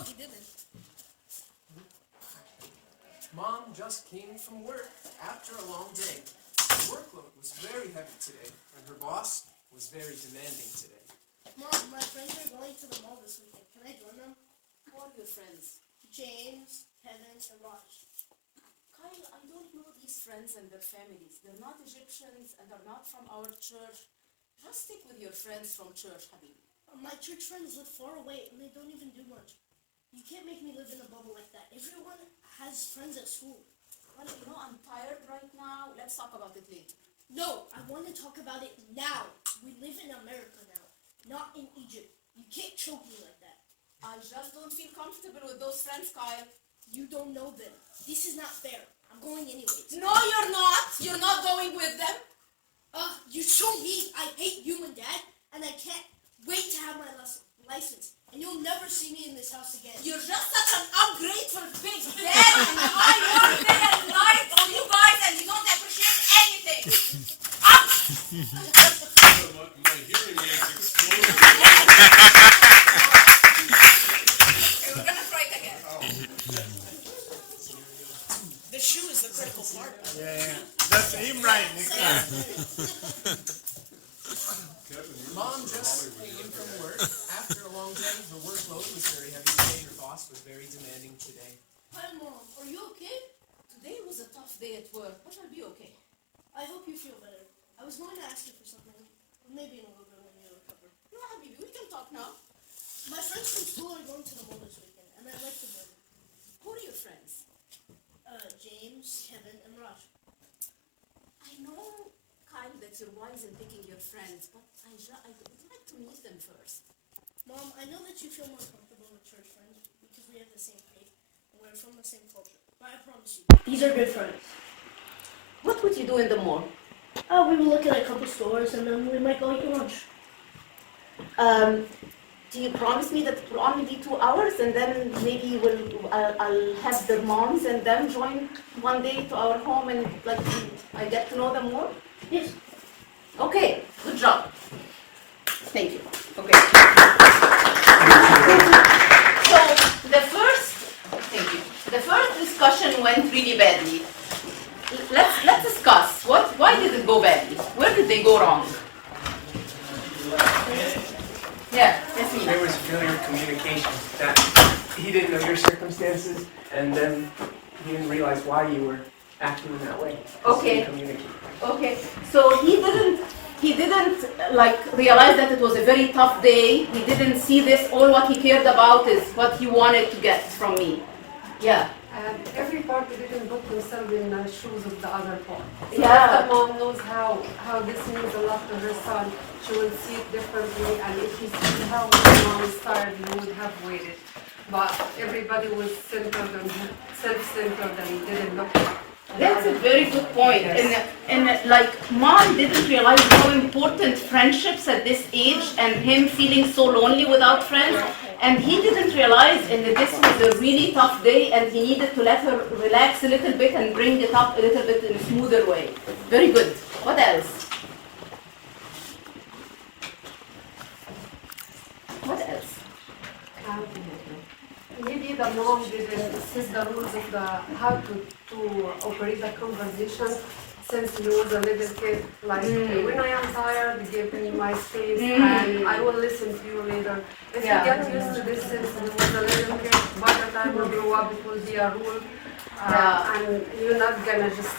No, he didn't. Mom just came from work after a long day. The workload was very heavy today, and her boss was very demanding today. Mom, my friends are going to the mall this weekend. Can I join them? Who are your friends? James, Kevin, and Raj. Kyle, I don't know these friends and their families. They're not Egyptians and they're not from our church. Just stick with your friends from church, Habibi. My church friends live far away and they don't even do much. You can't make me live in a bubble like that. Everyone has friends at school. Well, I'm tired right now. Let's talk about it later. No, I want to talk about it now. We live in America now, not in Egypt. You can't choke me like that. I just don't feel comfortable with those friends, Kyle. You don't know them. This is not fair. I'm going anyways. No, you're not. You're not going with them. You're so mean. I hate you and Dad, and I can't wait to have my license. And you'll never see me in this house again. You're just such an ungrateful big dad, and I work day and night on you guys, and you don't appreciate anything. My hearing aids exploded. Okay, we're gonna try it again. The shoe is the critical part. Yeah. That's aim right. Mom just came from work after a long day. Her workload was very heavy today. Her boss was very demanding today. Hi, Mom. Are you okay? Today was a tough day at work, but I'll be okay. I hope you feel better. I was going to ask you for something, but maybe in a little bit when you recover. No, Habibi, we can talk now. My friends from school are going to the mall this weekend, and I'd like to join them. Who are your friends? James, Kevin, and Raj. I know, Kyle, that you're wise in picking your friends, but I would like to meet them first. Mom, I know that you feel more comfortable with church friends because we have the same faith and we're from the same culture. But I promise you, these are good friends. What would you do in the mall? We will look at a couple stores and then we might go eat lunch. Do you promise me that it will only be 2 hours, and then maybe I'll have their moms and them join one day to our home, and I get to know them more? Yes. Okay, good job. Thank you. Okay. So the first discussion went really badly. Let's discuss why did it go badly? Where did they go wrong? Yeah, that's me. There was failure of communication. That he didn't know your circumstances, and then he didn't realize why you were acting in that way. Okay. Communicate. Okay, so he didn't realize that it was a very tough day. He didn't see this. All what he cared about is what he wanted to get from me. Yeah. Every party didn't put themselves in the shoes of the other part. So Yeah. if the mom knows how this means a lot to her son, she will see it differently, and if he sees how his mom is tired, he would have waited. But everybody was centered and self-centered and didn't look at That's a very good point. And mom didn't realize how important friendships at this age, and him feeling so lonely without friends. And he didn't realize that this was a really tough day, and he needed to let her relax a little bit and bring it up a little bit in a smoother way. Very good. What else? What else? Maybe the mom didn't set the rules of how to operate the conversation since he was a little kid. Like, when I am tired, give me my space and I will listen to you later. If you get used to this since he was a little kid, by the time you grow up, it will be a rule. And you're not gonna just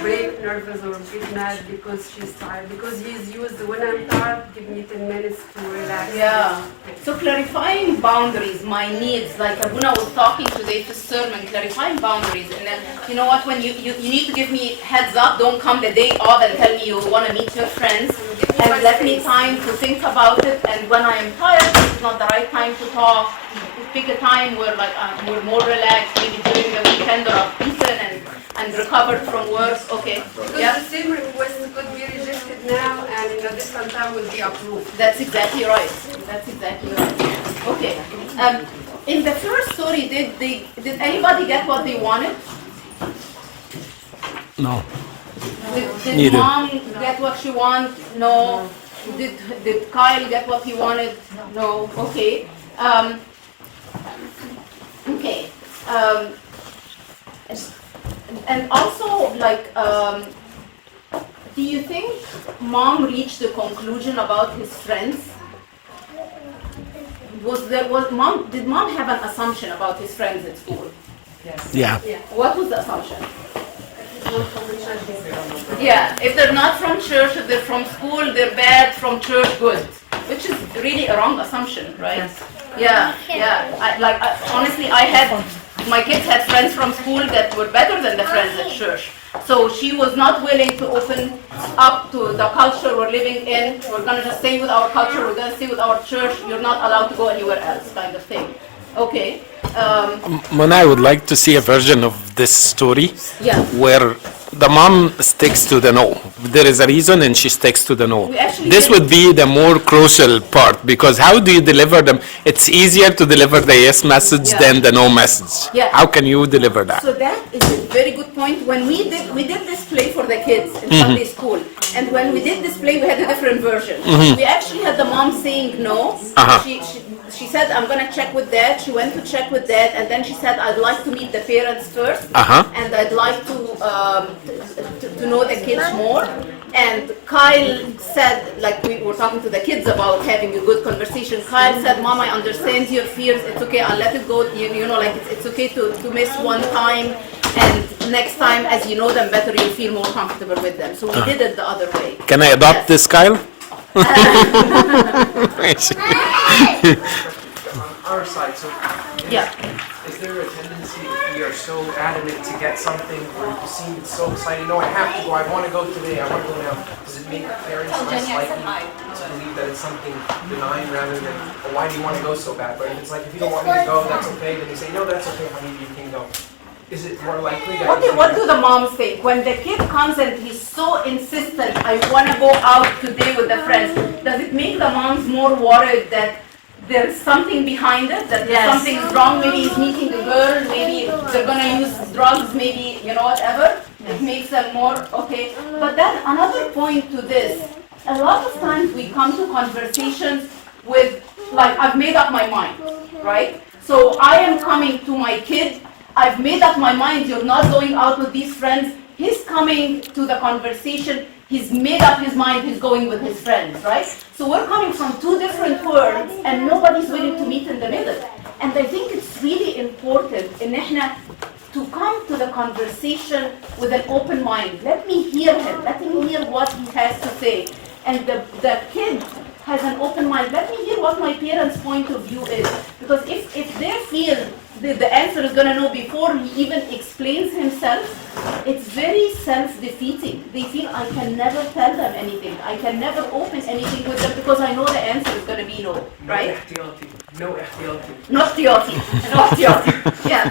break nervous or get mad because she's tired. Because he's used, when I'm tired, give me 10 minutes to relax. Yeah. So clarifying boundaries, my needs, like Abuna was talking today to sermon, clarifying boundaries. And then, you know what, when you need to give me heads up, don't come the day of and tell me you want to meet your friends. And let me time to think about it. And when I am tired, it's not the right time to talk. Pick a time where we're more relaxed, maybe during the weekend or I've eaten and recovered from work. Okay. Because the same request could be rejected now and in a different time will be approved. That's exactly right. That's exactly right. Okay. In the first story, did anybody get what they wanted? No. Did Neither. mom get what she wanted? No. Did Kyle get what he wanted? No. Okay. Okay. And also, like, do you think mom reached a conclusion about his friends? Did mom have an assumption about his friends at school? Yeah. What was the assumption? Yeah, if they're not from church, if they're from school, they're bad, from church, good. Which is really a wrong assumption, right? Yeah. Honestly, my kids had friends from school that were better than the friends at church. So she was not willing to open up to the culture we're living in. We're gonna just stay with our culture, we're gonna stay with our church, you're not allowed to go anywhere else, kind of thing. Okay. Mona, I would like to see a version of this story Yeah. where the mom sticks to the no. There is a reason and she sticks to the no. We actually This did- would be the more crucial part, because how do you deliver them? It's easier to deliver the yes message Yeah. than the no message. Yeah. How can you deliver that? So that is a very good point. When we did this play for the kids in Sunday school, and when we did this play, we had a different version. We actually had the mom saying no. She said, I'm gonna check with dad. She went to check with dad, and then she said, I'd like to meet the parents first, and I'd like to know the kids more. And Kyle said, like we were talking to the kids about having a good conversation. Kyle said, Mom, I understand your fears. It's okay. I'll let it go. You know, like it's okay to miss one time, and next time, as you know them better, you'll feel more comfortable with them. So we did it the other way. Can I adopt Yes. this, Kyle? On our side, so Yeah. is there a tendency if we are so adamant to get something or you seem so excited, no, I have to go, I want to go today, I want to go now, does it make parents less likely to believe that it's something benign rather than, oh, why do you want to go so bad? But if it's like, if you don't want me to go, that's okay, then you say, no, that's okay, honey, you can go. Is it more likely that... What do the moms think? When the kid comes and he's so insistent, I want to go out today with the friends, does it make the moms more worried that there's something behind it, that something is wrong? Maybe he's meeting a girl, maybe they're going to use drugs, maybe, you know, whatever. It makes them more, okay. But then another point to this, a lot of times we come to conversations with, like, I've made up my mind, right? So I am coming to my kid, I've made up my mind, you're not going out with these friends. He's coming to the conversation, he's made up his mind, he's going with his friends, right? So we're coming from two different worlds and nobody's willing to meet in the middle. And I think it's really important in Nihna to come to the conversation with an open mind. Let me hear him, let him hear what he has to say. And the kid has an open mind, let me hear what my parents' point of view is. Because if they feel the answer is going to know before he even explains himself, it's very self-defeating. They feel I can never tell them anything. I can never open anything with them because I know the answer is going to be no, right? No ihtiyati. No ihtiyati. No ihtiyati. Yeah.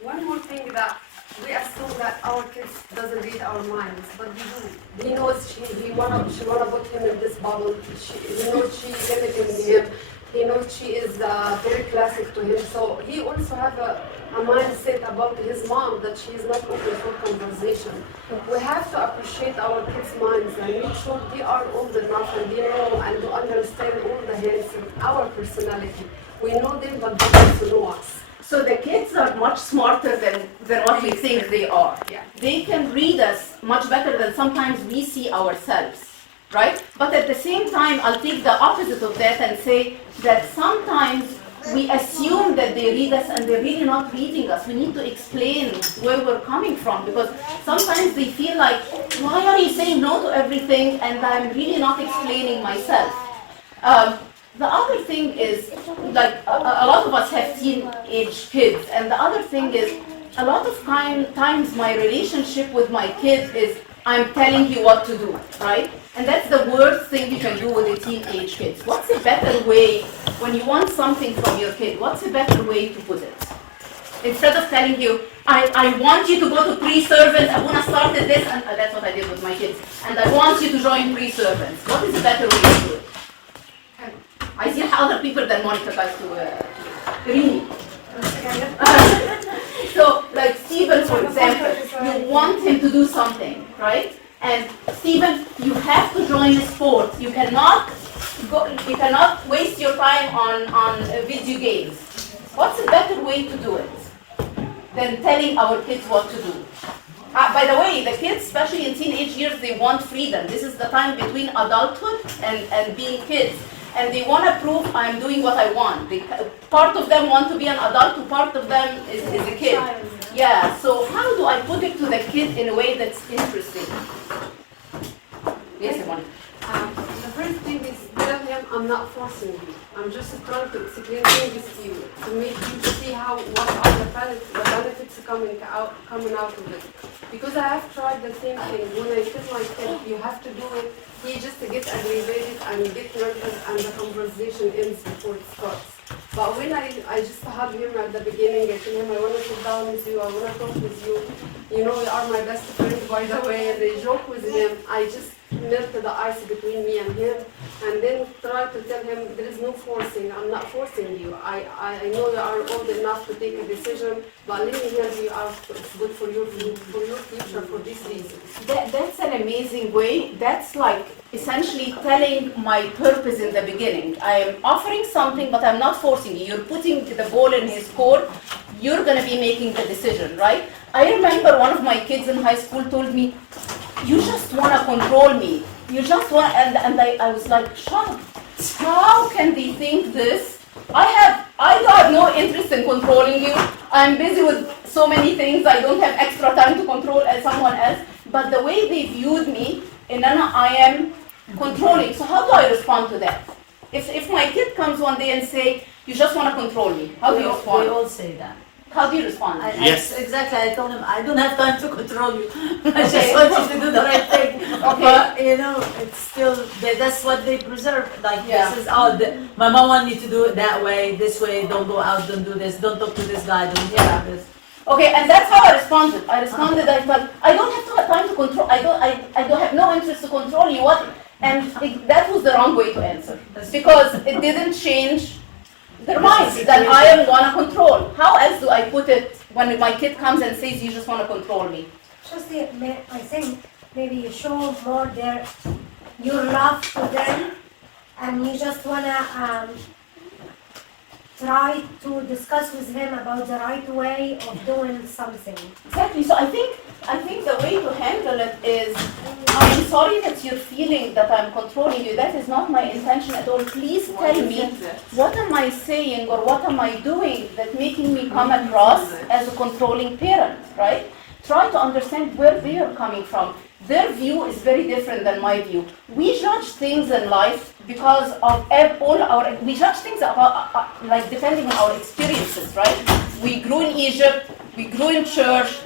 One more thing that we assume that our kids doesn't read our minds, but we do. He knows she wanna put him in this bubble. He knows she limiting him. He knows she is very classic to him. So he also have a mindset about his mom that she is not open for conversation. We have to appreciate our kids' minds and make sure they are old enough and they know and to understand all the hints of our personality. We know them, but they need to know us. So the kids are much smarter than what we think they are. Yeah. They can read us much better than sometimes we see ourselves, right? But at the same time, I'll take the opposite of that and say that sometimes we assume that they read us and they're really not reading us. We need to explain where we're coming from because sometimes they feel like, why are you saying no to everything and I'm really not explaining myself? The other thing is, like, a lot of us have teenage kids, and the other thing is, a lot of times my relationship with my kids is, I'm telling you what to do, right? And that's the worst thing you can do with a teenage kid. What's a better way, when you want something from your kid, what's a better way to put it? Instead of telling you, I want you to go to pre-service, I want to start this, and that's what I did with my kids, and I want you to join pre-service. What is a better way to do it? I see other people than Monica guys to read. So, like Stephen, for example, you want him to do something, right? And Stephen, you have to join a sport. You cannot waste your time on video games. What's a better way to do it than telling our kids what to do? By the way, the kids, especially in teenage years, they want freedom. This is the time between adulthood and being kids. And they want to prove I'm doing what I want. Part of them want to be an adult, part of them is a kid. Yeah, so how do I put it to the kid in a way that's interesting? Yes, Simone. The first thing is tell him I'm not forcing you. I'm just trying to explain things to you to make you see what are the benefits coming out of it. Because I have tried the same thing. When I tell my kid you have to do it, he just gets aggravated and get nervous and the conversation ends before it starts. But when I just hug him at the beginning, I tell him I want to sit down with you, I want to talk with you. You know, you are my best friend, by the way, and I joke with him. I just melt the ice between me and him, and then try to tell him there is no forcing. I'm not forcing you. I know you are old enough to take a decision, but let me help you out. It's good for your future for this reason. That's an amazing way. That's like essentially telling my purpose in the beginning. I am offering something, but I'm not forcing you. You're putting the ball in his court. You're going to be making the decision, right? I remember one of my kids in high school told me, you just want to control me. You just want, and I was like, shut up. How can they think this? I got no interest in controlling you. I'm busy with so many things. I don't have extra time to control as someone else. But the way they viewed me, and then I am controlling. So how do I respond to that? If my kid comes one day and say, you just want to control me, how do you respond? We all say that. How do you respond? Yes. Exactly. I told him I don't have time to control you. I Okay. just want you to do the right thing. Okay. But you know, it's still that's what they preserve. Like Yeah. this is my mom wanted me to do it that way, this way. Don't go out. Don't do this. Don't talk to this guy. Don't do this. Okay, and that's how I responded. I responded, I thought, I don't have time to control, I don't have no interest to control you. And that was the wrong way to answer. Because it didn't change their minds that I am gonna control. How else do I put it when my kid comes and says, you just wanna control me? Just I think maybe you show more your love to them, and you just wanna try to discuss with him about the right way of doing something. Exactly. So I think the way to handle it is, I'm sorry that you're feeling that I'm controlling you. That is not my intention at all. Please tell me, what am I saying or what am I doing that making me come across as a controlling parent, right? Try to understand where they are coming from. Their view is very different than my view. We judge things in life because of we judge things about, like depending on our experiences, right? We grew in Egypt, we grew in church,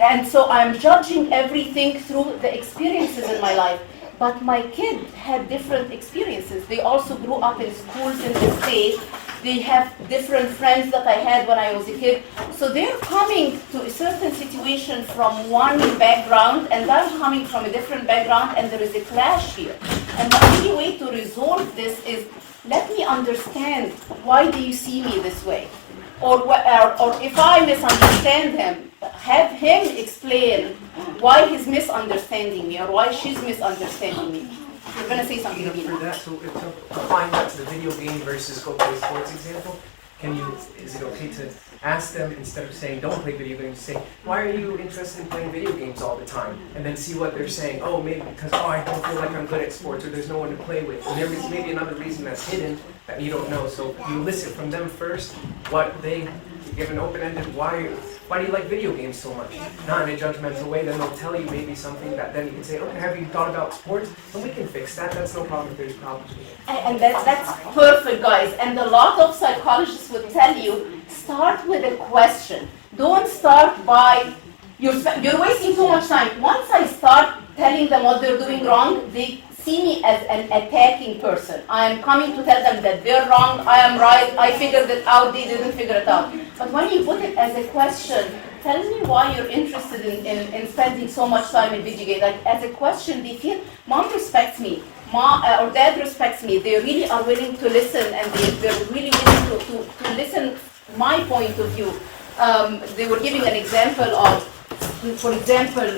and so I'm judging everything through the experiences in my life. But my kid had different experiences. They also grew up in schools in the States. They have different friends that I had when I was a kid. So they're coming to a certain situation from one background, and I'm coming from a different background, and there is a clash here. And the only way to resolve this is, let me understand, why do you see me this way? Or if I misunderstand him, have him explain why he's misunderstanding me or why she's misunderstanding me. You're going to say something, For that, so applying that to the video game versus go play sports example, is it okay to ask them, instead of saying don't play video games, say, why are you interested in playing video games all the time? And then see what they're saying. Oh, maybe because I don't feel like I'm good at sports, or there's no one to play with. And there is maybe another reason that's hidden that you don't know. So you elicit from them first what they give an open-ended why do you like video games so much? Not in a judgmental way, then they'll tell you maybe something that then you can say, okay, have you thought about sports? And we can fix that. That's no problem if there's problems with it. And that's perfect, guys. And a lot of psychologists would tell you, start with a question. Don't start by, you're wasting too much time. Once I start telling them what they're doing wrong, they see me as an attacking person. I am coming to tell them that they're wrong, I am right, I figured it out, they didn't figure it out. But when you put it as a question, tell me why you're interested in spending so much time in video games. Like, as a question, they feel, mom respects me, mom or dad respects me. They really are willing to listen, and they're really willing to listen my point of view. They were giving an example of, for example,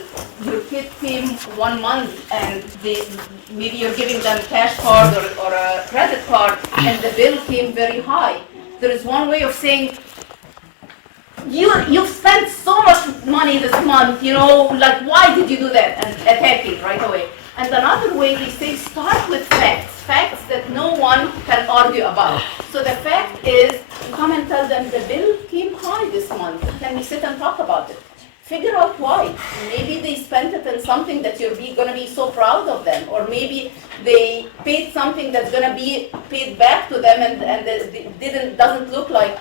your kid came 1 month and maybe you're giving them a cash card or a credit card, and the bill came very high. There is one way of saying, you've spent so much money this month, like why did you do that? And attack it right away. And another way they say start with facts that no one can argue about. So the fact is, you come and tell them the bill came high this month. Can we sit and talk about it? Figure out why. Maybe they spent it in something that you're going to be so proud of them, or maybe they paid something that's going to be paid back to them and it doesn't look like,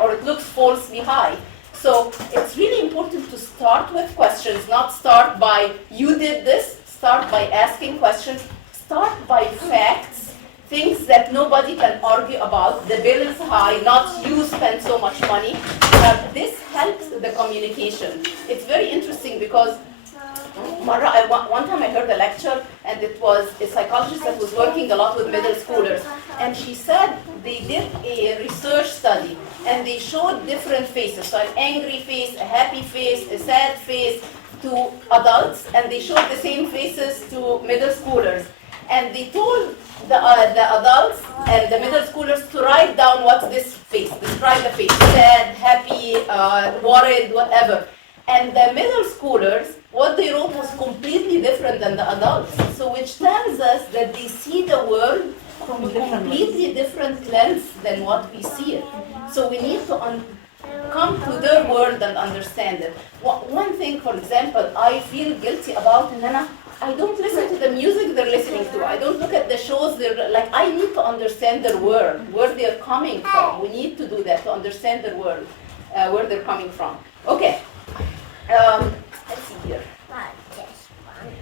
or it looks falsely high. So it's really important to start with questions, not start by you did this, start by asking questions, start by facts, things that nobody can argue about. The bill is high, not you spend so much money. This helps the communication. It's very interesting because one time I heard a lecture, and it was a psychologist that was working a lot with middle schoolers, and she said they did a research study, and they showed different faces, so an angry face, a happy face, a sad face to adults, and they showed the same faces to middle schoolers. And they told the adults and the middle schoolers to write down what's this face, describe the face, sad, happy, worried, whatever. And the middle schoolers, what they wrote was completely different than the adults. So which tells us that they see the world from a completely different lens than what we see it. So we need to come to their world and understand it. One thing, for example, I feel guilty about, and I don't listen to the music they're listening to. I don't look at the shows I need to understand their world, where they're coming from. We need to do that to understand their world, where they're coming from. Okay. Let's see here.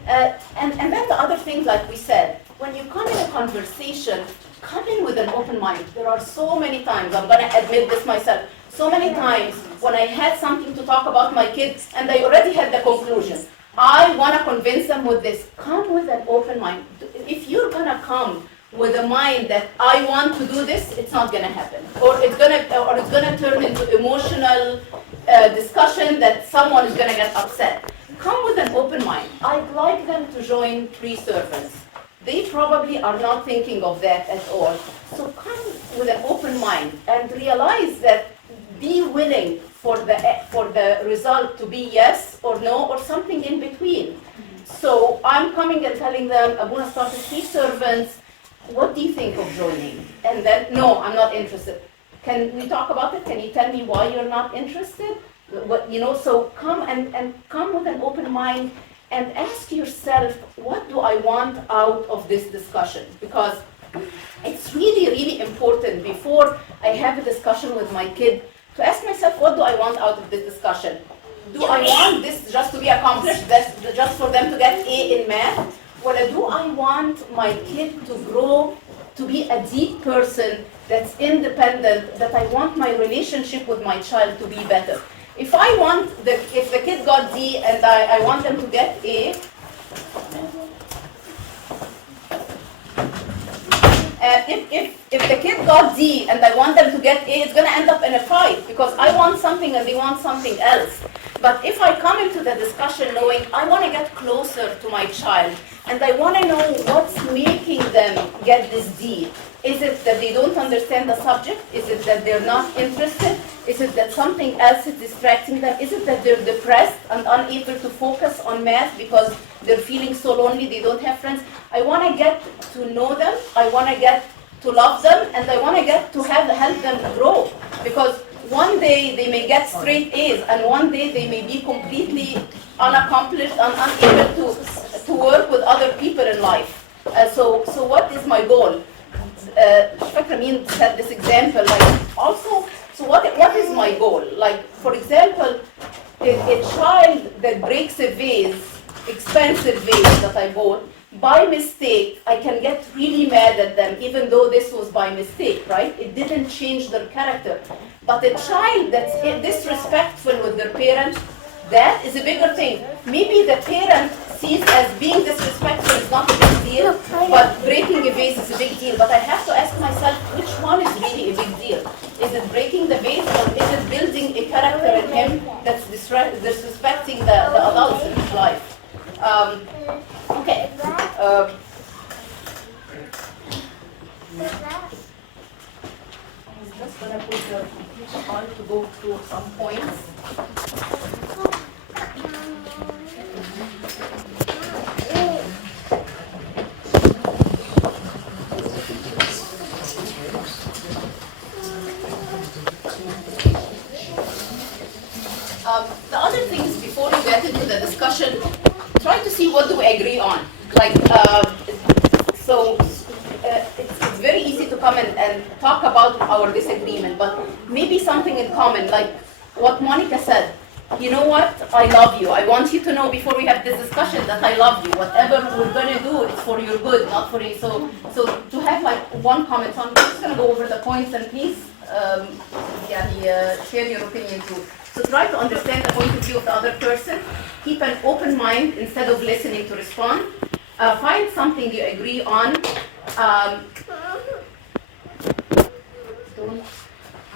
And then the other thing, like we said, when you come in a conversation, come in with an open mind. There are so many times, I'm going to admit this myself, so many times when I had something to talk about my kids and I already had the conclusion. I want to convince them with this. Come with an open mind. If you're going to come with a mind that I want to do this, it's not going to happen. Or it's going to turn into emotional discussion that someone is going to get upset. Come with an open mind. I'd like them to join pre-service. They probably are not thinking of that at all. So come with an open mind and realize that be willing for the result to be yes or no or something in between. So I'm coming and telling them, Abuna started pre-servants, what do you think of joining? And then, no, I'm not interested. Can we talk about it? Can you tell me why you're not interested? So come and come with an open mind and ask yourself, what do I want out of this discussion? Because it's really, really important before I have a discussion with my kid to ask myself, what do I want out of this discussion? Do I want this just to be accomplished, just for them to get A in math? Or do I want my kid to grow to be a deep person that's independent, that I want my relationship with my child to be better? If the kid got D and I want them to get A, if the kid got D and I want them to get A, it's going to end up in a fight because I want something and they want something else. But if I come into the discussion knowing I want to get closer to my child and I want to know what's making them get this D. Is it that they don't understand the subject? Is it that they're not interested? Is it that something else is distracting them? Is it that they're depressed and unable to focus on math because they're feeling so lonely they don't have friends? I want to get to know them, I want to get to love them, and I want to get to help them grow. Because one day they may get straight A's, and one day they may be completely unaccomplished and unable to work with other people in life. So what is my goal? Shafak said this example, so what is my goal? Like, for example, a child that breaks a vase, expensive vase that I bought, by mistake, I can get really mad at them, even though this was by mistake, right? It didn't change their character. But a child that's disrespectful with their parent, that is a bigger thing. Maybe the parent sees as being disrespectful is not a big deal, but breaking a vase is a big deal. But I have to ask myself, which one is really a big deal? Is it breaking the vase, or is it building a character in him that's disrespecting the adults in his life? Okay. I'm just gonna put use the computer file to go through some points. The other things before you get into the discussion, try to see what do we agree on. Like, it's very easy to come and talk about our disagreement, but maybe something in common, like what Monica said. You know what? I love you. I want you to know before we have this discussion that I love you. Whatever we're gonna do, it's for your good, not for you. So to have like one comment, so I'm just gonna go over the points and please, share your opinion too. So try to understand the point of view of the other person. Keep an open mind instead of listening to respond. Find something you agree on.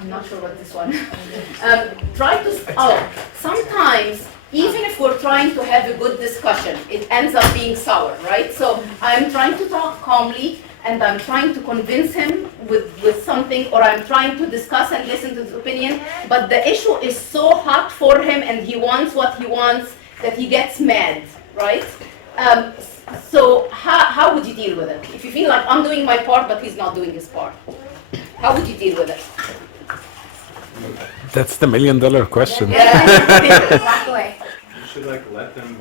I'm not sure what this one. Sometimes, even if we're trying to have a good discussion, it ends up being sour, right? So I'm trying to talk calmly, and I'm trying to convince him with something, or I'm trying to discuss and listen to his opinion, but the issue is so hot for him, and he wants what he wants, that he gets mad, right? So how would you deal with it? If you feel like I'm doing my part, but he's not doing his part, how would you deal with it? That's the $1 million question. Walk away. You should let them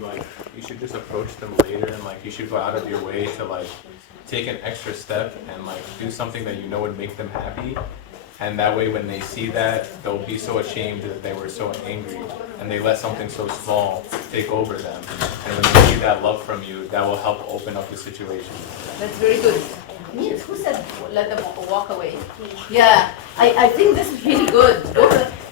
you should just approach them later, and you should go out of your way to take an extra step and do something that you know would make them happy. And that way when they see that, they'll be so ashamed that they were so angry and they let something so small take over them. And when they see that love from you, that will help open up the situation. That's very good. Who said let them walk away? Yeah, I think this is really good.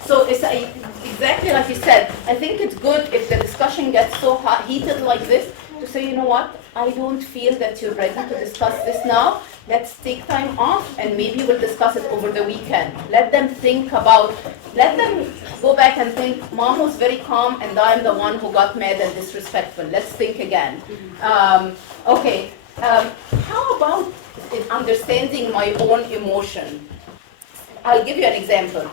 So it's exactly like you said. I think it's good if the discussion gets so heated like this to say, you know what, I don't feel that you're ready to discuss this now. Let's take time off and maybe we'll discuss it over the weekend. Let them go back and think, Mom was very calm and I'm the one who got mad and disrespectful. Let's think again. Okay, how about understanding my own emotion? I'll give you an example.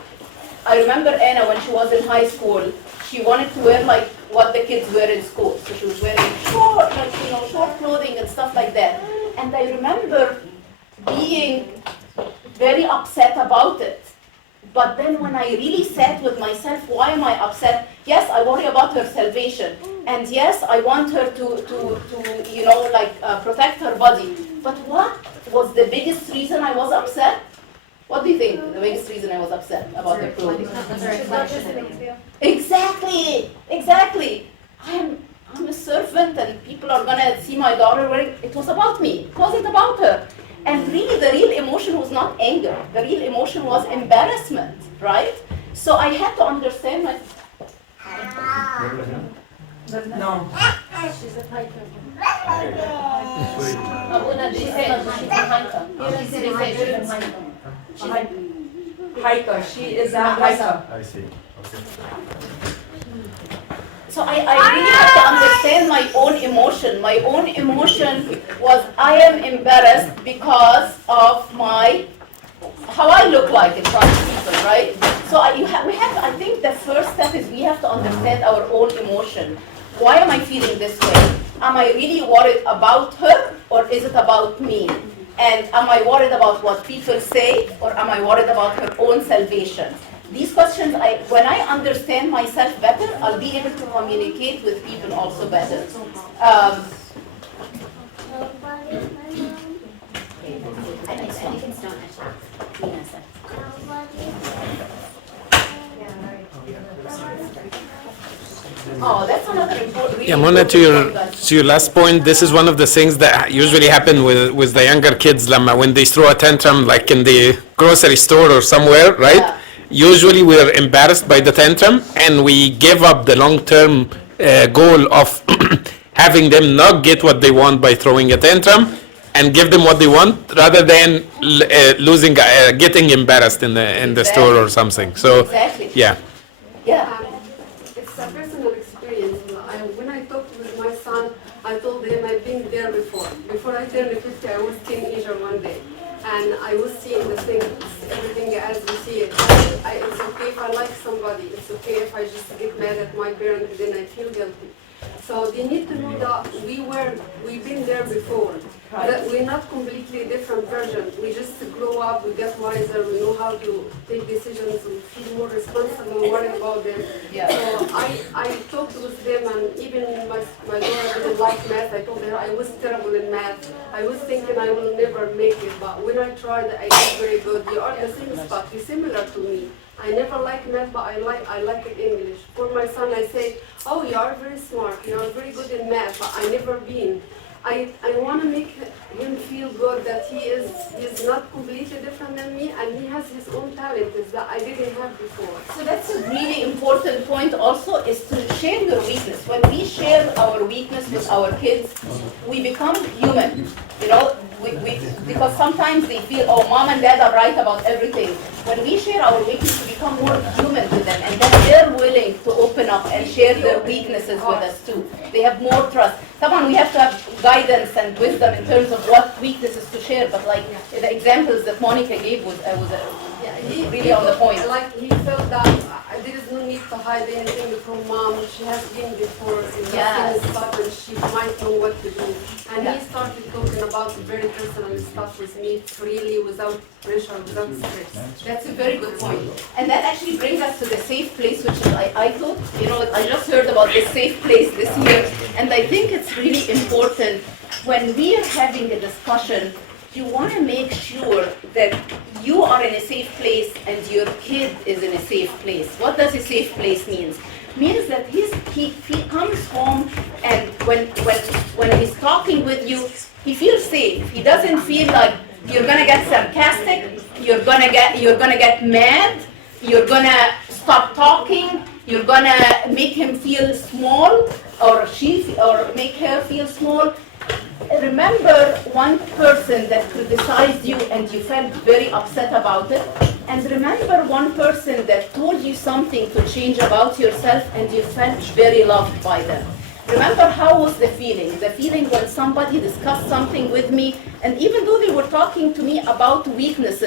I remember Anna when she was in high school, she wanted to wear what the kids wear in school. So she was wearing short clothing and stuff like that. And I remember being very upset about it. But then when I really sat with myself, why am I upset? Yes, I worry about her salvation. And yes, I want her to protect her body. But what was the biggest reason I was upset? What do you think the biggest reason I was upset about her clothing? Exactly. I'm a servant and people are gonna see my daughter wearing, it was about me, it wasn't about her. And really the real emotion was not anger, the real emotion was embarrassment, right? So I had to understand my... No. She's a hiker. Hiker. She is a hiker. I see. Okay. So I really have to understand my own emotion. My own emotion was I am embarrassed because of how I look like in front of people, right? So I think the first step is we have to understand our own emotion. Why am I feeling this way? Am I really worried about her or is it about me? And am I worried about what people say or am I worried about her own salvation? These questions, when I understand myself better, I'll be able to communicate with people also better. Oh, that's another important. Yeah, Mona, to your last point, this is one of the things that usually happen with the younger kids, when they throw a tantrum, like in the grocery store or somewhere, right? Yeah. Usually we're embarrassed by the tantrum and we give up the long-term goal of having them not get what they want by throwing a tantrum and give them what they want rather than getting embarrassed in the store or something. So, Exactly. yeah. Yeah. It's a personal experience. When I talked with my son, I told him I've been there before. Before I turned 50, I was teenager one day. and I was seeing the things, everything as we see it. It's okay if I like somebody. It's okay if I just get mad at my parents, then I feel guilty. So they need to know that we've been there before. That we're not completely different version. We just grow up, we get wiser, we know how to take decisions, we feel more responsible, worry about them. Yeah. So I talked with them, and even my daughter didn't like math. I told her I was terrible in math. I was thinking I will never make it, but when I tried, I did very good. You are the same spot, you're similar to me. I never liked math, but I like it English. For my son, I say, oh, you are very smart, you are very good in math, but I never been. I want to make him feel good that he's not completely different than me, and he has his own talents that I didn't have before. So that's a really important point also, is to share your weakness. When we share our weakness with our kids, we become human. You know, because sometimes they feel, oh, mom and dad are right about everything. When we share our weakness, we become more human to them, and then they're willing to open up and share their weaknesses with us too. They have more trust. Come on, we have to have guidance and wisdom in terms of what weaknesses to share, but like the examples that Monica gave was really on the point. Like he felt that there is no need to hide anything from mom. She has been before in the same spot, and she might know what to do. And he started talking about very personal stuff with me freely, without pressure, without stress. That's a very good point. And that actually brings us to the safe place, which is, I thought, you know, I just heard about this safe place this year, and I think it's really important when we are having a discussion, you want to make sure that you are in a safe place and your kid is in a safe place. What does a safe place mean? Means that he comes home, and when he's talking with you, he feels safe. He doesn't feel like you're gonna get sarcastic, you're gonna get mad, you're gonna stop talking, you're gonna make him feel small, or make her feel small. Remember one person that criticized you and you felt very upset about it, and remember one person that told you something to change about yourself and you felt very loved by them. Remember how was the feeling? The feeling when somebody discussed something with me, and even though they were talking to me about weakness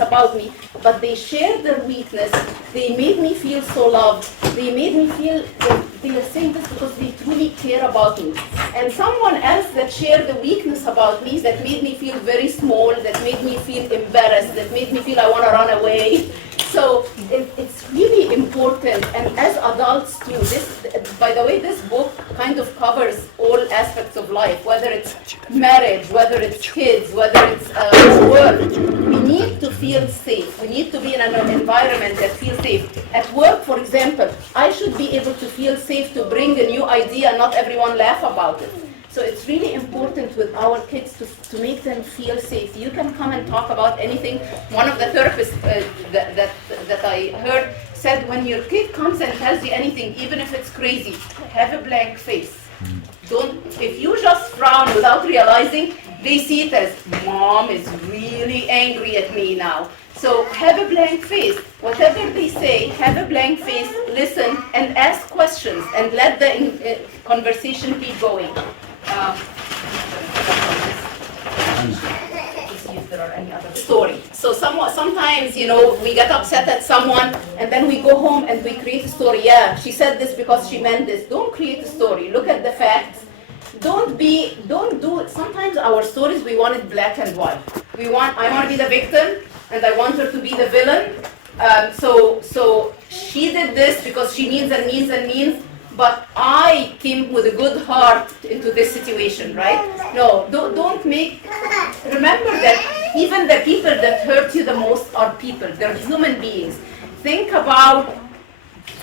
about me, but they shared their weakness, they made me feel so loved. They made me feel that they are saying this because they truly care about me. And someone else that shared the weakness about me, that made me feel very small, that made me feel embarrassed, that made me feel I want to run away. So it's really important, and as adults too, by the way, this book kind of covers all aspects of life, whether it's marriage, whether it's kids, whether it's work. We need to feel safe. We need to be in an environment that feels safe. At work, for example, I should be able to feel safe to bring a new idea, not everyone laugh about it. So it's really important with our kids to make them feel safe. You can come and talk about anything. One of the therapists that I heard said, when your kid comes and tells you anything, even if it's crazy, have a blank face. If you just frown without realizing, they see it as, mom is really angry at me now. So have a blank face. Whatever they say, have a blank face, listen, and ask questions, and let the conversation keep going. If there are any other story. So sometimes, you know, we get upset at someone, and then we go home and we create a story. Yeah, she said this because she meant this. Don't create a story. Look at the facts. Don't do it. Sometimes our stories, we want it black and white. I want to be the victim, and I want her to be the villain. So she did this because she means and means and means, but I came with a good heart into this situation, right? No, don't make, remember that even the people that hurt you the most are people. They're human beings. Think about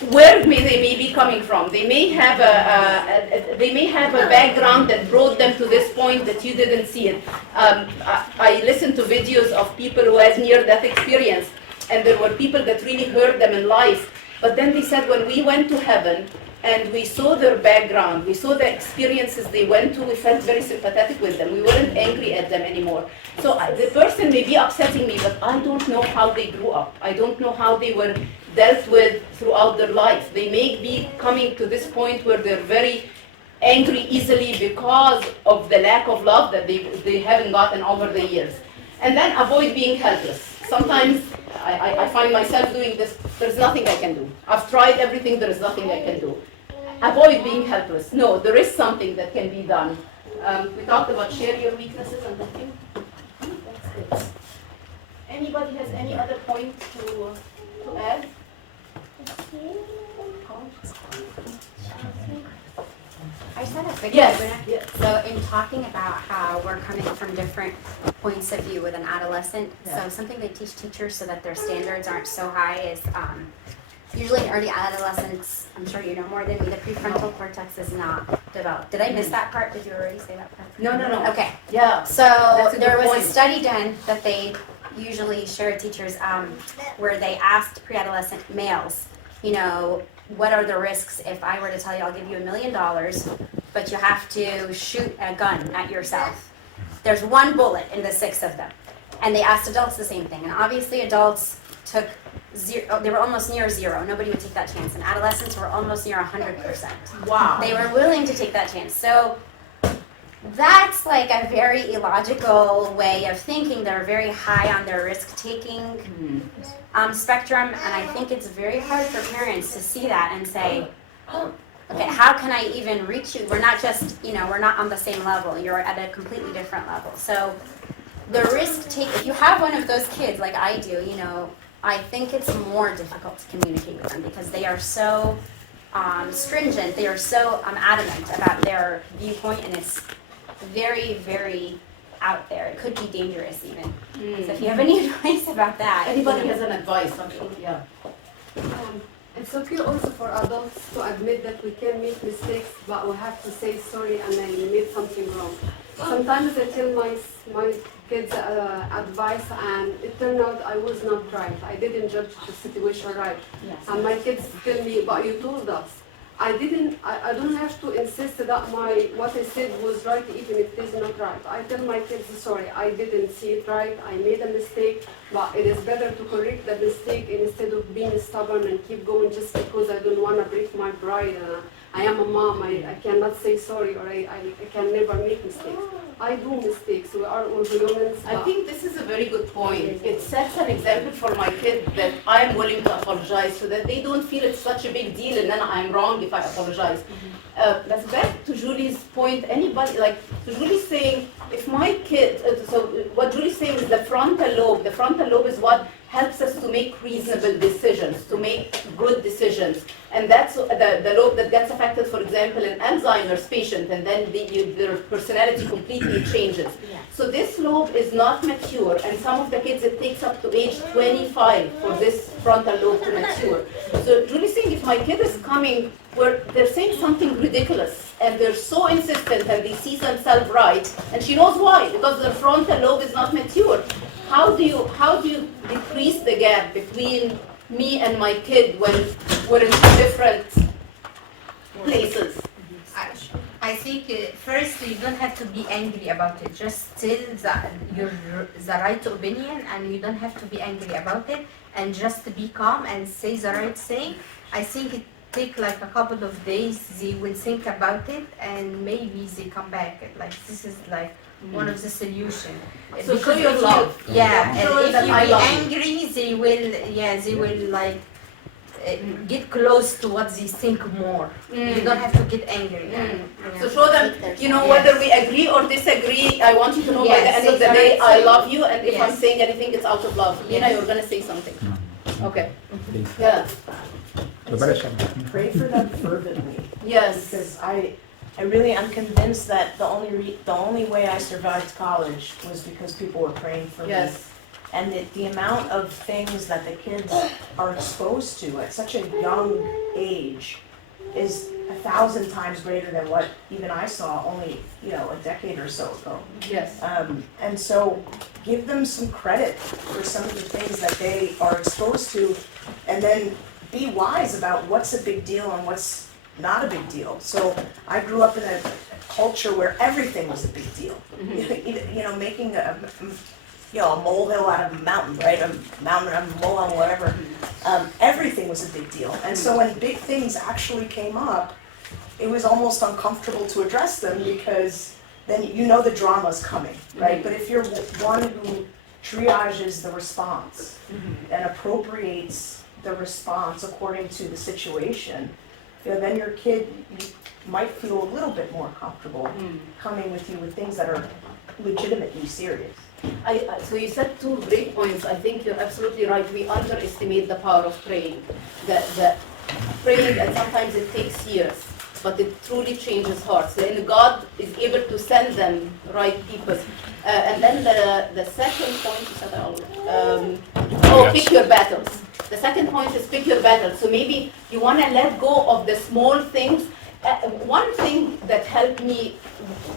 where they may be coming from. They may have a background that brought them to this point that you didn't see it. I listened to videos of people who had near-death experience, and there were people that really hurt them in life. But then they said, when we went to heaven and we saw their background, we saw the experiences they went to, we felt very sympathetic with them. We weren't angry at them anymore. So the person may be upsetting me, but I don't know how they grew up. I don't know how they were dealt with throughout their life. They may be coming to this point where they're very angry easily because of the lack of love that they haven't gotten over the years. And then avoid being helpless. Sometimes I find myself doing this, there's nothing I can do. I've tried everything, there is nothing I can do. Avoid being helpless. No, there is something that can be done. We talked about share your weaknesses and I think that's it. Anybody has any other point to add? I just had a quick Yes. question. Yes. So in talking about how we're coming from different points of view with an adolescent, Yeah. so something they teach teachers so that their standards aren't so high is usually in early adolescence, I'm sure you know more than me, the prefrontal cortex is not developed. Did I miss that part? Did you already say that part? No, no, no. Okay. Yeah. So That's a there good was point. a study done that they usually share with teachers where they asked pre-adolescent males, you know, what are the risks if I were to tell you I'll give you $1 million, but you have to shoot a gun at yourself. There's one bullet in the 6 of them. And they asked adults the same thing. And obviously adults took zero, they were almost near 0. Nobody would take that chance. And adolescents were almost near 100%. Wow. They were willing to take that chance. So that's like a very illogical way of thinking. They're very high on their risk-taking spectrum, and I think it's very hard for parents to see that and say, okay, how can I even reach you? We're not just, you know, we're not on the same level. You're at a completely different level. So the risk-take, if you have one of those kids like I do, you know, I think it's more difficult to communicate with them because they are so stringent, they are so adamant about their viewpoint, and it's very, very out there. It could be dangerous even. So if you have any advice about that. Anybody has an advice? Yeah. It's okay also for adults to admit that we can make mistakes, but we have to say sorry and then we made something wrong. Sometimes I tell my kids advice and it turned out I was not right. I didn't judge the situation right. Yes. And my kids tell me, but you told us. I don't have to insist that what I said was right even if it is not right. I tell my kids, sorry, I didn't see it right, I made a mistake, but it is better to correct the mistake instead of being stubborn and keep going just because I don't want to break my pride. I am a mom, I cannot say sorry or I can never make mistakes. I do mistakes, we are all humans. I think this is a very good point. It sets an example for my kids that I'm willing to apologize so that they don't feel it's such a big deal and then I'm wrong if I apologize. That's back to Julie's point. Anybody, like, so Julie's saying, if my kid, so what Julie's saying is the frontal lobe is what helps us to make reasonable decisions, to make good decisions. And that's the lobe that gets affected, for example, in Alzheimer's patient, and then their personality completely changes. So this lobe is not mature, and some of the kids, it takes up to age 25 for this frontal lobe to mature. So Julie's saying, if my kid is coming where they're saying something ridiculous, and they're so insistent, and they see themselves right, and she knows why, because their frontal lobe is not mature. How do you decrease the gap between me and my kid when we're in different places? I think first you don't have to be angry about it. Just tell the right opinion, and you don't have to be angry about it. And just be calm and say the right thing. I think it take like a couple of days. They will think about it, and maybe they come back. Like this is like one of the solution. So show your love. Yeah, Show and that if I you be love you. angry, they will like get close to what they think more. You don't have to get angry. So show them, you know, whether we agree or disagree, I want you to know by the Yes, end of the say day, the right I thing. love you, and if I'm Yes. saying anything, it's out of love. Nina, you're gonna say something. Okay. Yeah. Pray for them fervently. Yes. Because I really am convinced that the only way I survived college was because people were praying for me. Yes. And the amount of things that the kids are exposed to at such a young age is 1,000 times greater than what even I saw only, a decade or so ago. Yes. And so give them some credit for some of the things that they are exposed to, and then be wise about what's a big deal and what's not a big deal. So I grew up in a culture where everything was a big deal. Making a molehill out of a mountain, right? A mountain out of a molehill, whatever. Everything was a big deal. And so when big things actually came up, it was almost uncomfortable to address them because then the drama's coming, right? But if you're one who triages the response and appropriates the response according to the situation, then your kid might feel a little bit more comfortable coming with you with things that are legitimately serious. So you said two great points. I think you're absolutely right. We underestimate the power of praying. The praying, and sometimes it takes years, but it truly changes hearts. And God is able to send them right people. And then the second point, pick your battles. The second point is pick your battles. So maybe you want to let go of the small things. One thing that helped me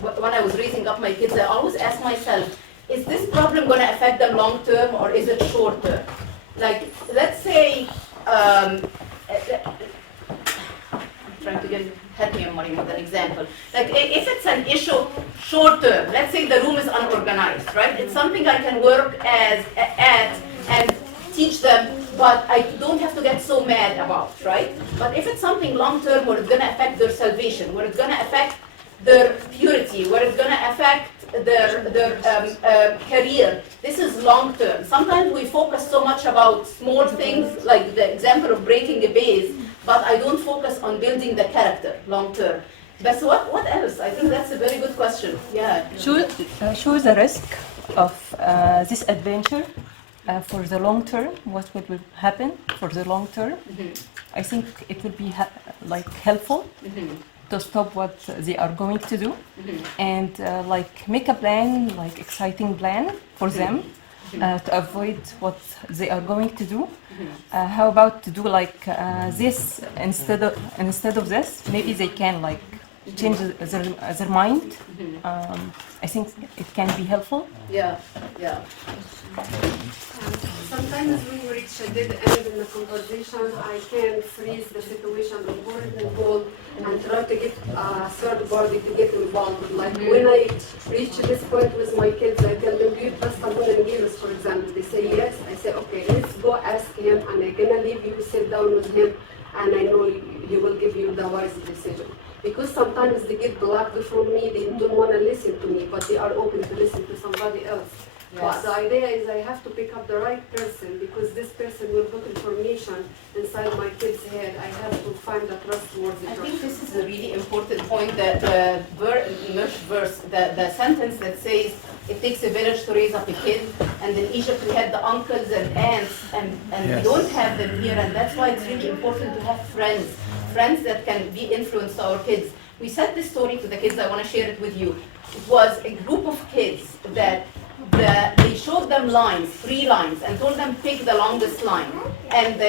when I was raising up my kids, I always ask myself, is this problem going to affect them long term or is it short term? Like, let's say, I'm trying to help me, Maureen, with an example. Like, if it's an issue short term, let's say the room is unorganized, right? It's something I can work at and teach them, but I don't have to get so mad about, right? But if it's something long term where it's going to affect their salvation, where it's going to affect their purity, where it's going to affect their career, this is long term. Sometimes we focus so much about small things, like the example of breaking a vase, but I don't focus on building the character long term. But so what else? I think that's a very good question. Yeah. Show the risk of this adventure for the long term. What will happen for the long term? I think it will be helpful to stop what they are going to do and make a plan, exciting plan for them to avoid what they are going to do. How about to do this instead of this? Maybe they can change their mind. I think it can be helpful. Yeah. Sometimes when we reach a dead end in the conversation, I can freeze the situation and put it in hold and try to get a third party to get involved. Like when I reach this point with my kids, I tell them, do you trust Abuna Ngiris, for example? They say yes. I say, okay, let's go ask him, and I'm gonna leave you sit down with him, and I know he will give you the wise decision. Because sometimes they get blocked from me, they don't want to listen to me, but they are open to listen to somebody else. Yes. But the idea is I have to pick up the right person, because this person will put information inside my kid's head. I have to find a trustworthy person. I think this is a really important point, that the verse, the sentence that says, it takes a village to raise up a kid, and in Egypt we had the uncles and aunts, and we don't have them here, and that's why it's really important to have friends that can be influenced to our kids. We said this story to the kids, I want to share it with you. It was a group of kids that they showed them lines, 3 lines, and told them pick the longest line. And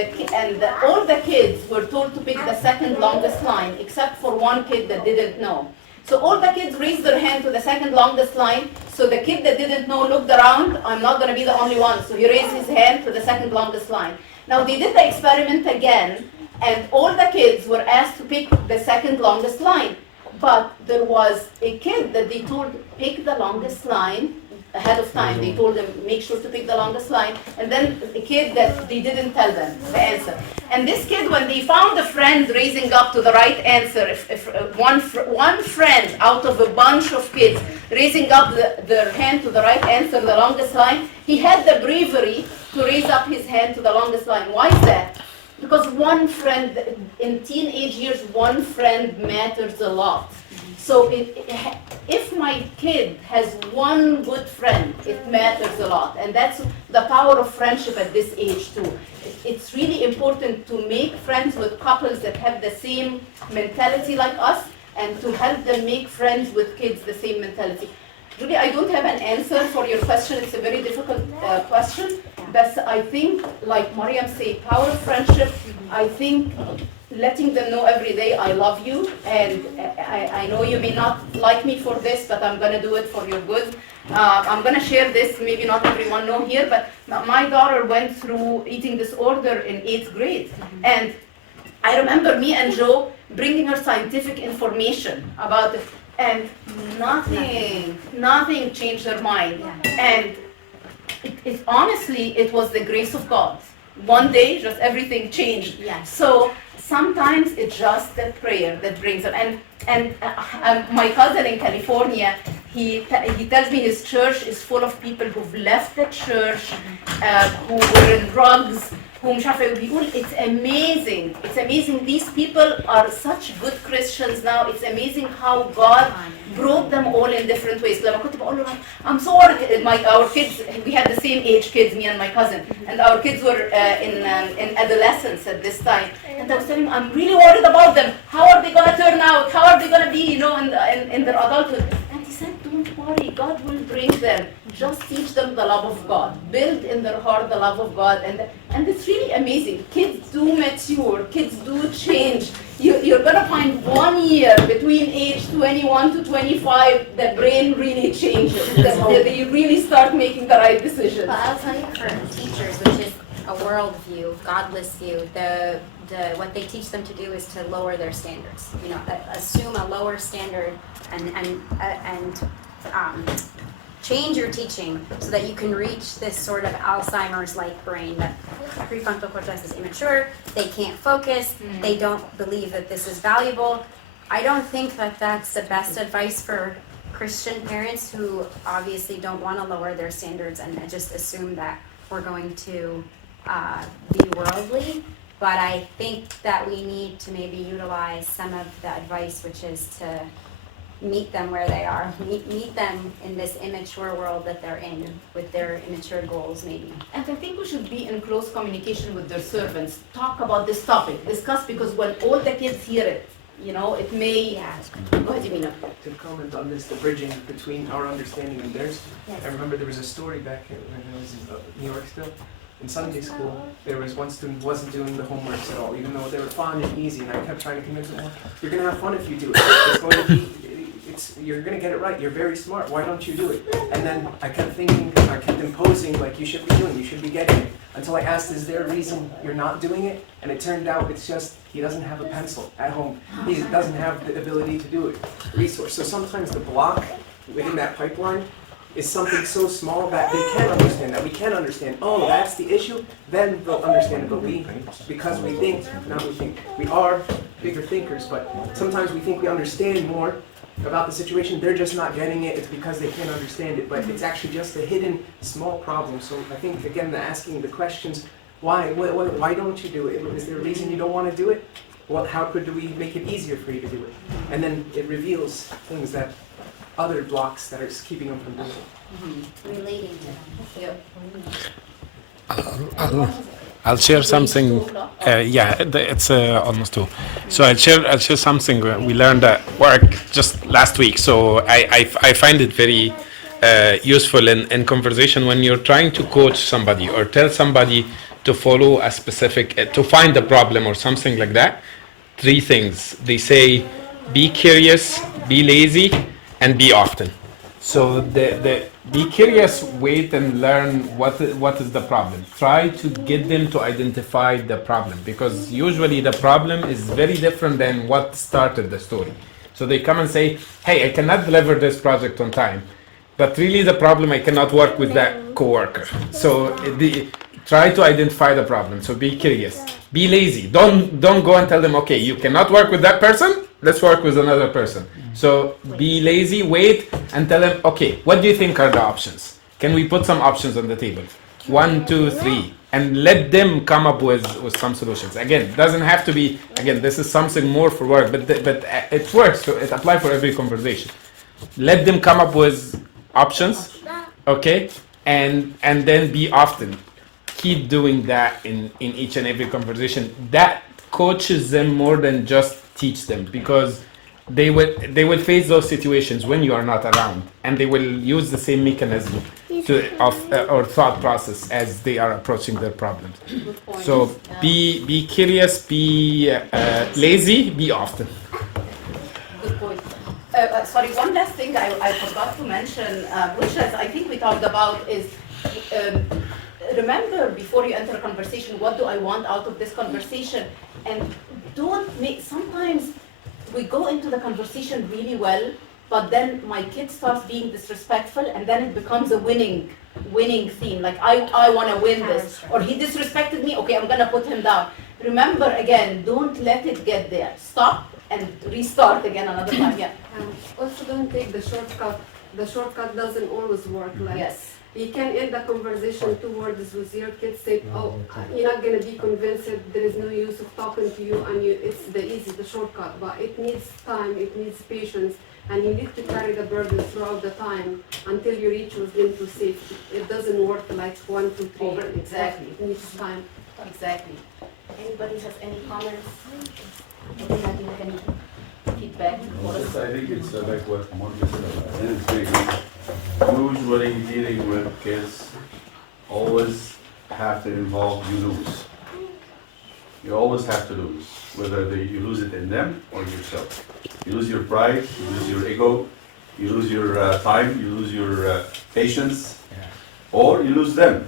all the kids were told to pick the second longest line, except for one kid that didn't know. So all the kids raised their hand to the second longest line. So the kid that didn't know looked around, I'm not going to be the only one. So he raised his hand to the second longest line. Now they did the experiment again, and all the kids were asked to pick the second longest line. But there was a kid that they told pick the longest line ahead of time. They told them make sure to pick the longest line, and then a kid that they didn't tell them the answer. And this kid, when they found a friend raising up to the right answer, if one friend out of a bunch of kids raising up their hand to the right answer, the longest line, he had the bravery to raise up his hand to the longest line. Why is that? Because one friend, in teenage years, one friend matters a lot. So if my kid has one good friend, it matters a lot. And that's the power of friendship at this age too. It's really important to make friends with couples that have the same mentality like us, and to help them make friends with kids the same mentality. Julie, I don't have an answer for your question. It's a very difficult question. But I think, like Mariam said, power of friendship, I think letting them know every day, I love you, and I know you may not like me for this, but I'm going to do it for your good. I'm going to share this, maybe not everyone know here, but my daughter went through eating disorder in 8th grade. And I remember me and Joe bringing her scientific information about it, and nothing changed her mind. And honestly, it was the grace of God. One day, just everything changed. Yes. So sometimes it's just the prayer that brings them. And my cousin in California, he tells me his church is full of people who've left the church, who were in drugs, who مش عارفة بيقول it's amazing. It's amazing. These people are such good Christians now. It's amazing how God brought them all in different ways. لما كنت بقول له I'm so worried. Our kids, we had the same age kids, me and my cousin, and our kids were in adolescence at this time. And I was telling him, I'm really worried about them. How are they gonna turn out? How are they gonna be, in their adulthood? And he said, don't worry, God will bring them. Just teach them the love of God. Build in their heart the love of God. And it's really amazing. Kids do mature. Kids do change. You're going to find 1 year between age 21 to 25, the brain really changes. They really start making the right decisions. But I'll tell you for teachers, which is a worldview, godless view, what they teach them to do is to lower their standards. Assume a lower standard and change your teaching so that you can reach this sort of Alzheimer's-like brain that prefrontal cortex is immature, they can't focus, they don't believe that this is valuable. I don't think that that's the best advice for Christian parents who obviously don't want to lower their standards and just assume that we're going to be worldly. But I think that we need to maybe utilize some of the advice, which is to meet them where they are, meet them in this immature world that they're in with their immature goals maybe. And I think we should be in close communication with their servants. Talk about this topic, discuss, because when all the kids hear it, it may... Go ahead, Yamina. To comment on this, the bridging between our understanding and theirs. Yes. I remember there was a story back when I was in New York still. In Sunday school, there was one student who wasn't doing the homeworks at all, even though they were fun and easy, and I kept trying to convince him, well, you're going to have fun if you do it. It's going to be... you're going to get it right. You're very smart. Why don't you do it? And then I kept thinking, I kept imposing, like, you should be doing, you should be getting it. Until I asked, is there a reason you're not doing it? And it turned out it's just he doesn't have a pencil at home. He doesn't have the ability to do it. Resource. So sometimes the block within that pipeline is something so small that they can't understand, that we can't understand. Oh, that's the issue? Then they'll understand it. But because we think, we are bigger thinkers, but sometimes we think we understand more about the situation, they're just not getting it, it's because they can't understand it, but it's actually just a hidden small problem. So I think, again, asking the questions, why don't you do it? Is there a reason you don't want to do it? Well, how could we make it easier for you to do it? And then it reveals things that other blocks that are keeping them from doing it. Relating to them. I'll share something. It's almost 2. So I'll share something we learned at work just last week. So I find it very useful in conversation when you're trying to coach somebody or tell somebody to follow a specific, to find a problem or something like that. 3 things. They say, be curious, be lazy, and be often. So the be curious, wait and learn what is the problem. Try to get them to identify the problem, because usually the problem is very different than what started the story. So they come and say, hey, I cannot deliver this project on time, but really the problem, I cannot work with that coworker. So try to identify the problem. So be curious. Be lazy. Don't go and tell them, okay, you cannot work with that person, let's work with another person. So be lazy, wait, and tell them, okay, what do you think are the options? Can we put some options on the table? 1, 2, 3. And let them come up with some solutions. Again, it doesn't have to be, again, this is something more for work, but it works, so it applies for every conversation. Let them come up with options, okay? And then be often. Keep doing that in each and every conversation. That coaches them more than just teach them, because they will face those situations when you are not around, and they will use the same mechanism or thought process as they are approaching their problems. So be curious, be lazy, be often. Good point. Sorry, one last thing I forgot to mention, which I think we talked about, is remember before you enter a conversation, what do I want out of this conversation? And sometimes we go into the conversation really well, but then my kid starts being disrespectful, and then it becomes a winning theme. Like, I want to win this. Or he disrespected me, okay, I'm going to put him down. Remember, again, don't let it get there. Stop and restart again another time. Yeah. Also, don't take the shortcut the shortcut doesn't always work. Like, Yes. you can end the conversation towards with your kids say, oh, you're not gonna be convinced that there is no use of talking to you, and it's the shortcut. But it needs time, it needs patience, and you need to carry the burden throughout the time until you reach with them to safety. It doesn't work like 1, 2, 3. Exactly. It needs time. Exactly. Anybody has any comments? Anybody have any feedback? I think it's like what Monica said. Usually dealing with kids always have to involve you lose. You always have to lose, whether you lose it in them or yourself. You lose your pride, you lose your ego, you lose your time, you lose your patience, or you lose them.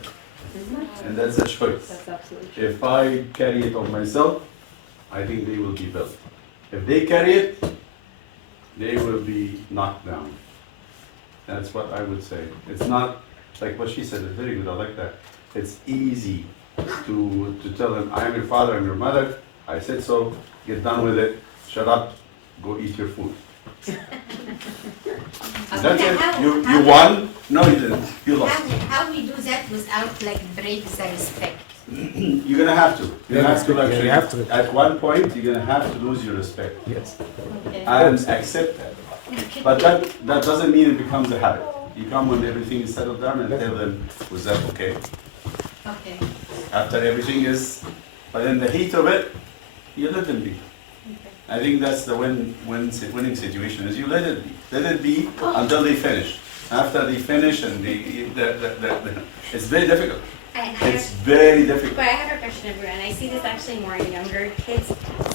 And that's a choice. That's absolutely true. If I carry it on myself, I think they will be built. If they carry it, they will be knocked down. That's what I would say. It's not like what she said, it's very good, I like that. It's easy to tell them, I am your father, I'm your mother, I said so, get done with it, shut up, go eat your food. That's it, you won, no you didn't, you lost. How we do that without like break the respect? You're gonna have to. You're gonna have to actually. you have to. At one point, you're gonna have to lose your respect. Yes. And accept that. But that doesn't mean it becomes a habit. You come when everything is settled down and tell them, was that okay? Okay. After everything is, but in the heat of it, you let them be. I think that's the winning situation is you let it be. Let it be until they finish. After they finish and it's very difficult. It's very difficult. But I have a question, everyone, and I see this actually more in younger kids.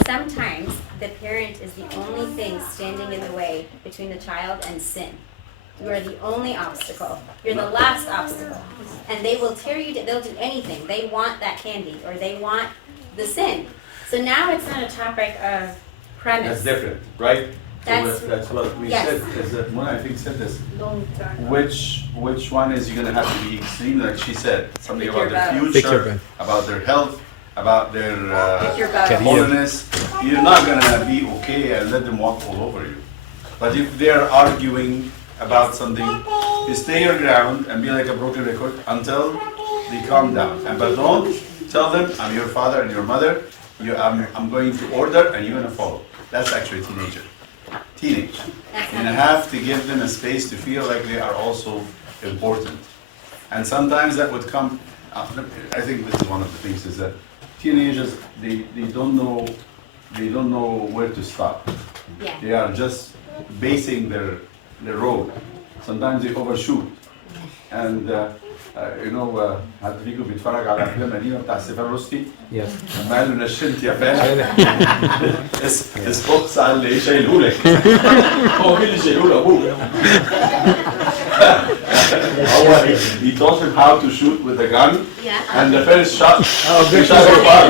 Sometimes the parent is the only thing standing in the way between the child and sin. You are the only obstacle. You're the last obstacle. And they will tear you down. They'll do anything. They want that candy or they want the sin. So now it's not a topic of premise. That's different, right? That's- So that's what we yes. said, is that one I think said this. Long term. Which one is you're gonna have to be extreme, like she said, something Pick about your their battle. Pick your future, battle. about their health, about their Pick your battle. holiness. You're not gonna be okay and let them walk all over you. But if they're arguing about something, you stay your ground and be like a broken record until they calm down. And but don't tell them, I'm your father and your mother, I'm going to order and you're gonna follow. That's actually a teenager. Teenage. And have to give them a space to feel like they are also important. And sometimes that would come, I think this is one of the things is that teenagers, they don't know where to stop. Yeah. They are just basing their road. Sometimes they overshoot. And حد فيكم بيتفرج على افلام قديمه بتاع ستيفان روستي؟ Yes. لما قال له نشنت يا فاشل اسبوكس قال لي ايه شايلهولك؟ هو مين اللي شايلهولك ابوك؟ هو he taught him how to shoot with a gun and the first shot he shot him far.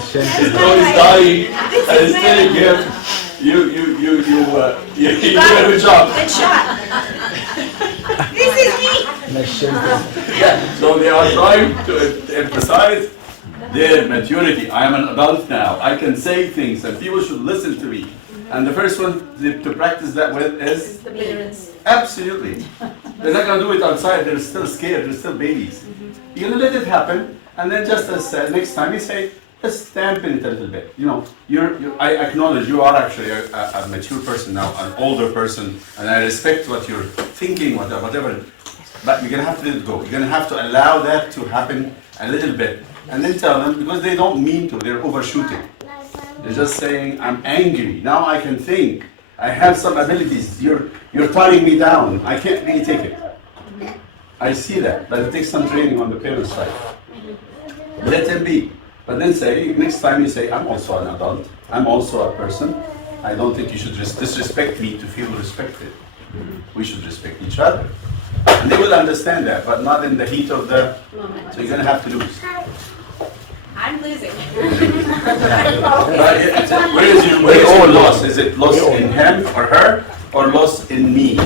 So he's dying and he's telling him you did a good job. Good shot. This is me. So they are trying to emphasize their maturity. I am an adult now. I can say things and people should listen to me. And the first one to practice that with is The parents. absolutely. They're not going to do it outside. They're still scared. They're still babies. You're going to let it happen. And then just as next time you say, let's dampen it a little bit. I acknowledge you are actually a mature person now, an older person, and I respect what you're thinking, whatever. But you're gonna have to let it go. You're gonna have to allow that to happen a little bit, and then tell them because they don't mean to. They're overshooting. They're just saying, "I'm angry now. I can think. I have some abilities. You're tying me down. I can't really take it." I see that, but it takes some training on the parents' side. Let them be. But then say, next time you say, I'm also an adult, I'm also a person, I don't think you should disrespect me to feel respected. We should respect each other. And they will understand that, but not in the heat of the, so you're gonna have to lose. I'm losing. Where is your loss? Is it loss in him or her, or loss in me?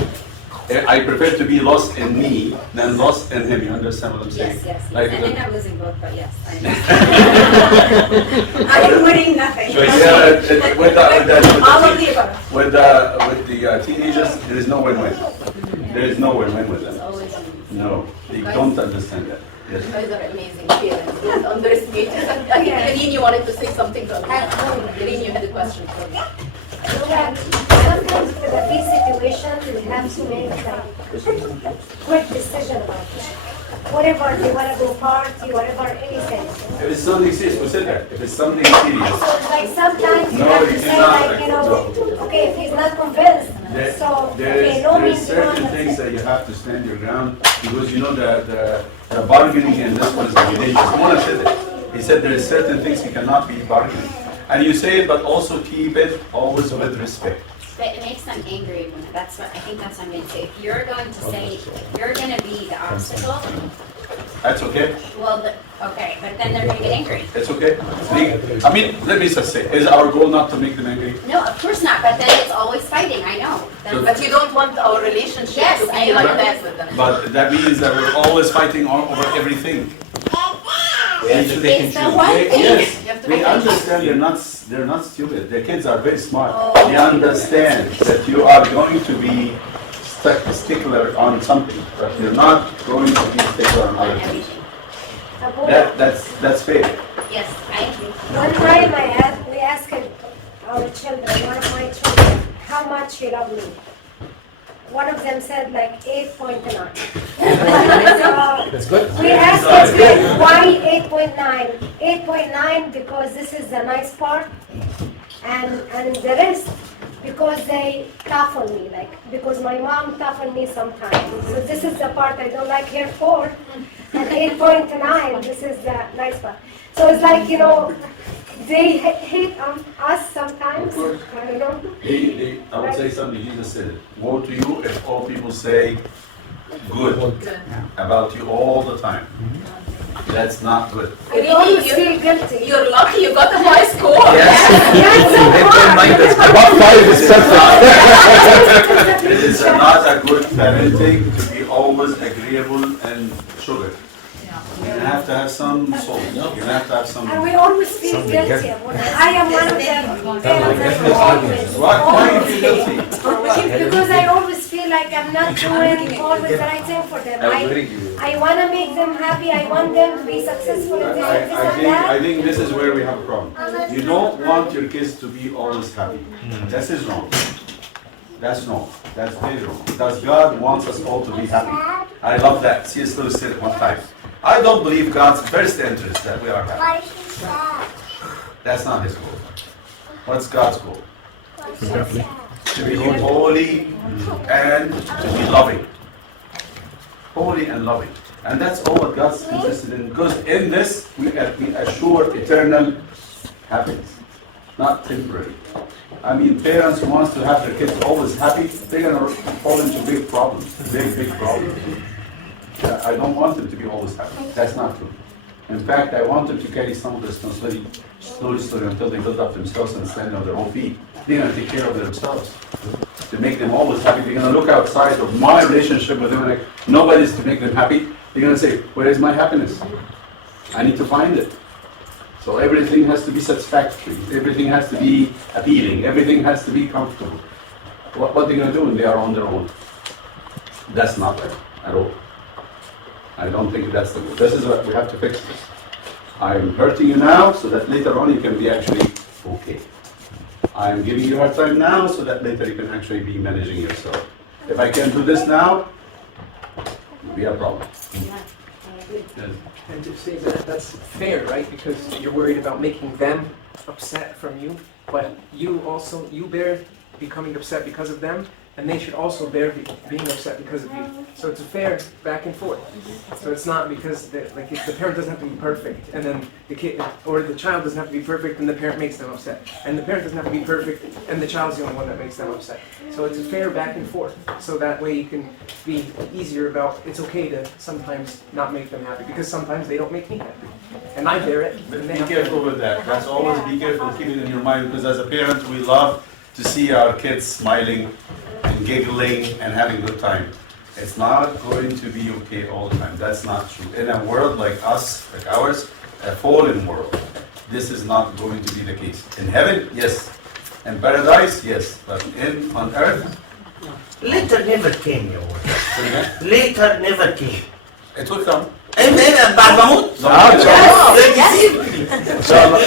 I prefer to be lost in me than lost in him. You understand what I'm saying? Yes. Like I think I'm losing both, but yes. I am winning nothing. So yeah, with All of the above. the the teenagers, there is no win-win. There is no win-win with them. No, they don't understand that. Yes. You guys are amazing parents. Don't underestimate it. I think Irene, you wanted to say something to Irene, you had a question for me. Yeah, sometimes for the big situations, we have to make like quick decision about it. Whatever, they want to go party, whatever, anything. If it's something serious, we said that. If it's something serious, Like sometimes you No, have it to is say not. like, you know, okay, if he's not convinced, so, okay, no there is means no. certain things that you have to stand your ground, because you know the bargaining in this one is dangerous. Mona said it. He said there is certain things you cannot be bargaining. And you say it, but also keep it always with respect. But it makes them angry. That's what I think. That's what I'm going to say. If you're going to say you're going to be the obstacle, That's okay. well, okay, but then they're going to get angry. It's okay. I mean, let me just say, is our goal not to make them angry? No, of course not. But then it's always fighting. I know. But you don't want our relationship Yes, to I be like know. that with them. But that means that we're always fighting over everything. It's the one thing. Yes, You have to they be understand they're not stupid. The kids are very smart. Oh. They understand that you are going to be stickler on something, but you're not going to be stickler on other things. That's fair. Yes, I agree. One time we asked our children, one of my children, how much he loved me. One of them said like 8.9. That's good. We asked him why 8.9. 8.9 because this is the nice part, and the rest because they toughen me, like because my mom toughened me sometimes. So this is the part I don't like here 4, and 8.9. This is the nice part. So it's like, you know, they hate us sometimes. I don't know. I would say something, Jesus said it. Woe to you if all people say good about you all the time. That's not good. I always feel guilty. You're lucky you got a high score. About 5 is perfect. It is not a good parenting to be always agreeable and sugar. You have to have some salt. You have to have some. And we always feel guilty. I am one of them parents that always. Why do you feel guilty? Because I always feel like I'm not doing always the right thing for them. I want to make them happy. I want them to be successful in this and that. I think this is where we have a problem. You don't want your kids to be always happy. This is wrong. That's wrong. That's very wrong. Because God wants us all to be happy. I love that. C.S. Lewis said it one time. I don't believe God's first interest that we are happy. That's not His goal. What's God's goal? To be holy and to be loving. Holy and loving. And that's all what God's interested in. Because in this, we assure eternal happiness, not temporary. I mean, parents who want to have their kids always happy, they're going to fall into big problems, big problems. I don't want them to be always happy. That's not true. In fact, I want them to carry some of the responsibility slowly until they build up themselves and stand on their own feet. They're going to take care of themselves. To make them always happy, they're going to look outside of my relationship with them and like, nobody's to make them happy. They're going to say, where is my happiness? I need to find it. So everything has to be satisfactory. Everything has to be appealing. Everything has to be comfortable. What they're going to do when they are on their own? That's not right at all. I don't think that's the goal. This is what we have to fix this. I'm hurting you now so that later on you can be actually okay. I'm giving you a hard time now so that later you can actually be managing yourself. If I can do this now, it'll be a problem. And to say that that's fair, right? Because you're worried about making them upset from you, but you bear becoming upset because of them, and they should also bear being upset because of you. So it's a fair back and forth. So it's not because the parent doesn't have to be perfect, and then the kid or the child doesn't have to be perfect, and the parent makes them upset, and the parent doesn't have to be perfect, and the child's the only one that makes them upset. So it's a fair back and forth. So that way you can be easier about it's okay to sometimes not make them happy because sometimes they don't make me happy, and I bear it. But be careful with that. That's always be careful. Keep it in your mind because as a parent, we love to see our kids smiling and giggling and having a good time. It's not going to be okay all the time. That's not true. In a world like us, like ours, a fallen world, this is not going to be the case. In heaven, yes. In paradise, yes. But on earth, Later never came, يا ولد. Later never came. It will come. بعد ما اموت؟ إن شاء الله. Yes. إن شاء الله.